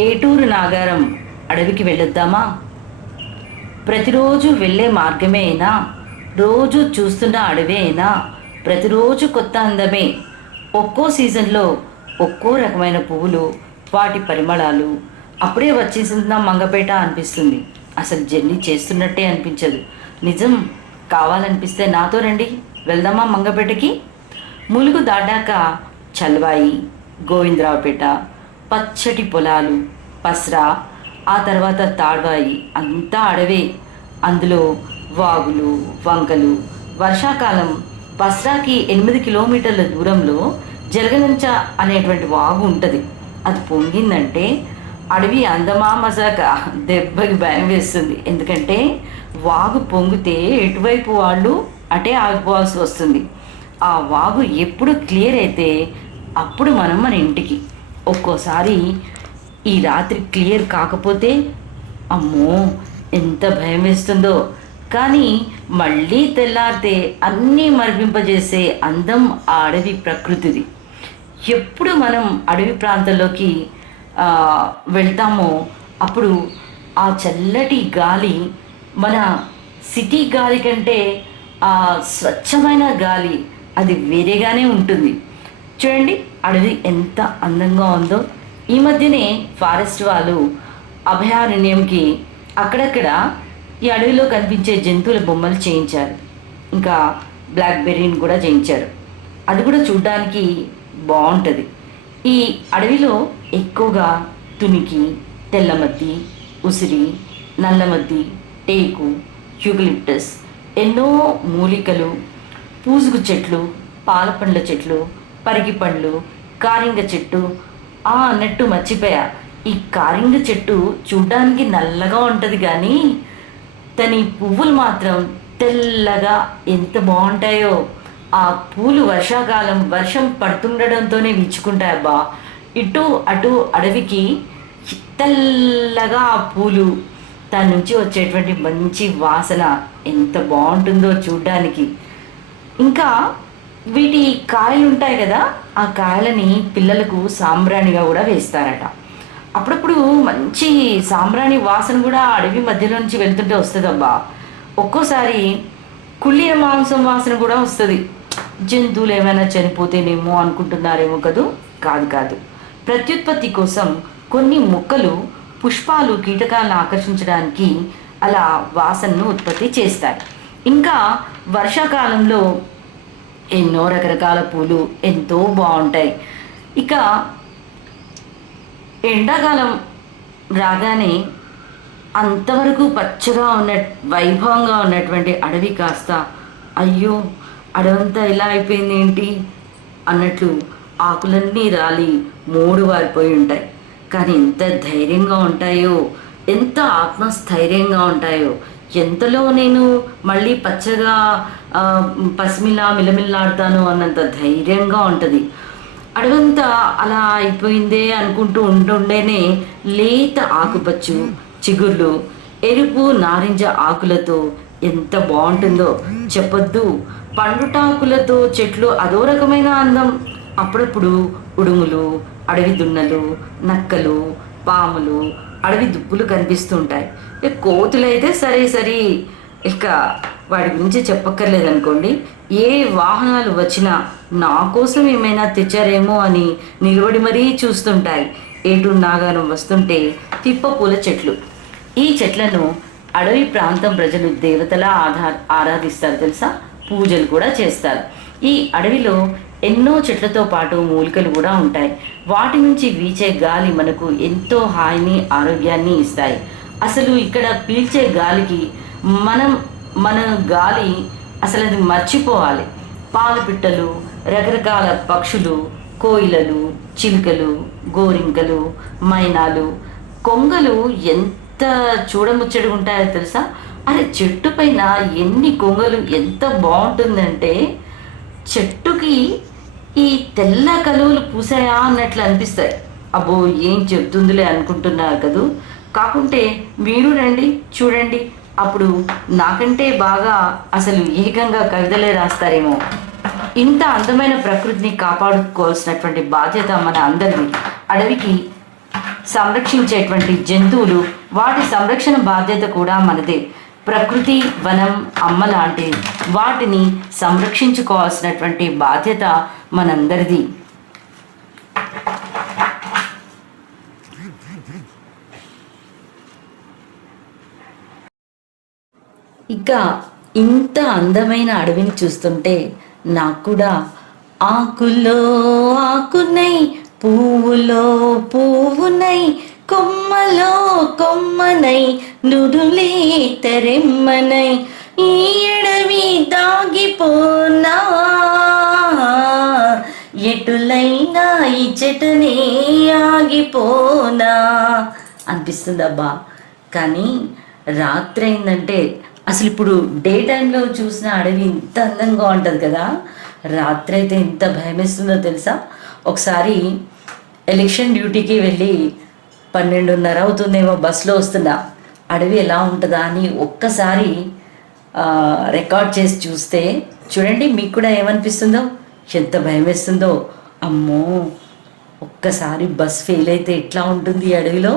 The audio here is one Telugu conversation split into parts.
ఏటూరు నాగారం అడవికి వెళ్ళొద్దామా? ప్రతిరోజు వెళ్ళే మార్గమే అయినా, రోజు చూస్తున్న అడవే అయినా, ప్రతిరోజు కొత్త అందమే. ఒక్కో సీజన్లో ఒక్కో రకమైన పువ్వులు, వాటి పరిమళాలు. అప్పుడే వచ్చేసిందా మంగపేట అనిపిస్తుంది. అసలు జర్నీ చేస్తున్నట్టే అనిపించదు. నిజం కావాలనిపిస్తే నాతో రండి, వెళ్దామా మంగపేటకి? ములుగు దాటాక చల్వాయి, గోవిందరావుపేట, పచ్చటి పొలాలు, పస్రా, ఆ తర్వాత తాడ్వాయి, అంతా అడవే. అందులో వాగులు, వంకలు. వర్షాకాలం పస్రాకి 8 కిలోమీటర్ల దూరంలో జలగలంచ అనేటువంటి వాగు ఉంటుంది. అది పొంగిందంటే అడవి అందమా మజాక, దెబ్బకి భయం వేస్తుంది. ఎందుకంటే వాగు పొంగితే ఎటువైపు వాళ్ళు అటే ఆగిపోవాల్సి వస్తుంది. ఆ వాగు ఎప్పుడు క్లియర్ అయితే అప్పుడు మనం మన ఇంటికి. ఒక్కోసారి ఈ రాత్రి క్లియర్ కాకపోతే అమ్మో ఎంత భయం వేస్తుందో. కానీ మళ్ళీ తెల్లారితే అన్నీ మరిపింపజేసే అందం ఆ అడవి ప్రకృతిది. ఎప్పుడు మనం అడవి ప్రాంతంలోకి వెళ్తామో అప్పుడు ఆ చల్లటి గాలి మన సిటీ గాలి కంటే ఆ స్వచ్ఛమైన గాలి అది వేరేగానే ఉంటుంది. చూడండి అడవి ఎంత అందంగా ఉందో. ఈ మధ్యనే ఫారెస్ట్ వాళ్ళు అభయారణ్యంకి అక్కడక్కడ ఈ అడవిలో కనిపించే జంతువుల బొమ్మలు చేయించారు. ఇంకా బ్లాక్బెర్రీని కూడా చేయించారు. అది కూడా చూడ్డానికి బాగుంటుంది. ఈ అడవిలో ఎక్కువగా తునికి, తెల్లమద్ది, ఉసిరి, నల్లమద్ది, టేకు, యూకలిప్టస్, ఎన్నో మూలికలు, పూసుగు చెట్లు, పాలపండ్ల చెట్లు, పరిగి పండ్లు, కారింగ చెట్టు. అన్నట్టు మర్చిపోయా, ఈ కారింగ చెట్టు చూడ్డానికి నల్లగా ఉంటుంది కానీ దాని పువ్వులు మాత్రం తెల్లగా ఎంత బాగుంటాయో. ఆ పూలు వర్షాకాలం వర్షం పడుతుండడంతోనే విచ్చుకుంటాయబ్బా. ఇటు అటు అడవికి తెల్లగా ఆ పూలు, దాని నుంచి వచ్చేటువంటి మంచి వాసన ఎంత బాగుంటుందో చూడ్డానికి. ఇంకా వీటి కాయలు ఉంటాయి కదా, ఆ కాయలని పిల్లలకు సాంబ్రాణిగా కూడా వేస్తారట. అప్పుడప్పుడు మంచి సాంబ్రాణి వాసన కూడా అడవి మధ్యలో నుంచి వెళ్తుంటే వస్తుందబ్బా. ఒక్కోసారి కుళ్ళిన మాంసం వాసన కూడా వస్తుంది. జంతువులు ఏమైనా చనిపోతేనేమో అనుకుంటున్నారేమో కదూ. కాదు కాదు, ప్రత్యుత్పత్తి కోసం కొన్ని మొక్కలు పుష్పాలు కీటకాలను ఆకర్షించడానికి అలా వాసనను ఉత్పత్తి చేస్తాయి. ఇంకా వర్షాకాలంలో ఎన్నో రకరకాల పూలు ఎంతో బాగుంటాయి. ఇక ఎండాకాలం రాగానే అంతవరకు పచ్చగా వైభవంగా ఉన్నటువంటి అడవి కాస్త అయ్యో అడవంతా ఇలా అయిపోయింది ఏంటి అన్నట్లు ఆకులన్నీ రాలి మూడు వారిపోయి ఉంటాయి. కానీ ఎంత ధైర్యంగా ఉంటాయో, ఎంత ఆత్మస్థైర్యంగా ఉంటాయో. ఎంతలో నేను మళ్ళీ పచ్చగా పసిమిలా మిలమిల్లాడతాను అన్నంత ధైర్యంగా ఉంటుంది. అడవంతా అలా అయిపోయిందే అనుకుంటూ ఉంటుండేనే లేత ఆకుపచ్చు చిగుర్లు, ఎరుపు నారింజ ఆకులతో ఎంత బాగుంటుందో చెప్పొద్దు. పండుటాకులతో చెట్లు అదో రకమైన అందం. అప్పుడప్పుడు ఉడుములు, అడవి దున్నలు, నక్కలు, పాములు, అడవి దుప్పులు కనిపిస్తుంటాయి. కోతులైతే సరే ఇక వాటి గురించి చెప్పక్కర్లేదనుకోండి. ఏ వాహనాలు వచ్చినా నా కోసం ఏమైనా తెచ్చారేమో అని నిలబడి మరీ చూస్తుంటాయి. ఏటూరు నాగారం వస్తుంటే తిప్ప పూల చెట్లు. ఈ చెట్లను అడవి ప్రాంతం ప్రజలు దేవతలా ఆరాధిస్తారు తెలుసా. పూజలు కూడా చేస్తారు. ఈ అడవిలో ఎన్నో చెట్లతో పాటు మూలికలు కూడా ఉంటాయి. వాటి నుంచి వీచే గాలి మనకు ఎంతో హాయిని, ఆరోగ్యాన్ని ఇస్తాయి. అసలు ఇక్కడ పీల్చే గాలికి మన గాలి అసలు అది మర్చిపోవాలి. పాలపిట్టలు, రకరకాల పక్షులు, కోయిలలు, చిలుకలు, గోరింకలు, మైనాలు, కొంగలు ఎంత చూడముచ్చడుగా ఉంటాయో తెలుసా. అరే చెట్టు పైన ఎన్ని కొంగలు, ఎంత బాగుంటుందంటే చెట్టుకి ఈ తెల్ల కలువలు పూసాయా అన్నట్లు అనిపిస్తాయి. అబ్బో ఏం చెప్తుందిలే అనుకుంటున్నారు కదూ. కాకుంటే మీరు రండి చూడండి, అప్పుడు నాకంటే బాగా అసలు ఏకంగా కవితలే రాస్తారేమో. ఇంత అందమైన ప్రకృతిని కాపాడుకోవాల్సినటువంటి బాధ్యత మన అందరిది. అడవికి సంరక్షించేటువంటి జంతువులు, వాటి సంరక్షణ బాధ్యత కూడా మనదే. ప్రకృతి వనం అమ్మ లాంటి వాటిని సంరక్షించుకోవాల్సినటువంటి బాధ్యత మనందరిది. ఇక ఇంత అందమైన అడవిని చూస్తుంటే నాకు కూడా ఆకుల్లో ఆకునై, పువ్వులో పువ్వునై, కొమ్మలో కొమ్మనై, నురులే తెరెమ్మనై, ఈ అడవి దాగిపోనా, ఎటులైనా ఈ చెటనే ఆగిపోనా అనిపిస్తుందబ్బా. కానీ రాత్రి అయిందంటే అసలు ఇప్పుడు డే టైంలో చూసిన అడవి ఇంత అందంగా ఉంటుంది కదా, రాత్రి అయితే ఎంత భయమేస్తుందో తెలుసా. ఒకసారి ఎలక్షన్ డ్యూటీకి వెళ్ళి 12:30 అవుతుందేమో బస్సులో వస్తున్నా, అడవి ఎలా ఉంటుందా అని ఒక్కసారి రికార్డ్ చేసి చూస్తే చూడండి, మీకు కూడా ఏమనిపిస్తుందో, ఎంత భయం వేస్తుందో. అమ్మో, ఒక్కసారి బస్ ఫెయిల్ అయితే ఎట్లా ఉంటుంది ఈ అడవిలో,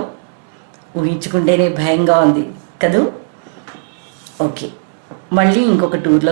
ఊహించుకుంటేనే భయంగా ఉంది కదూ. ఓకే, మళ్ళీ ఇంకొక టూర్లో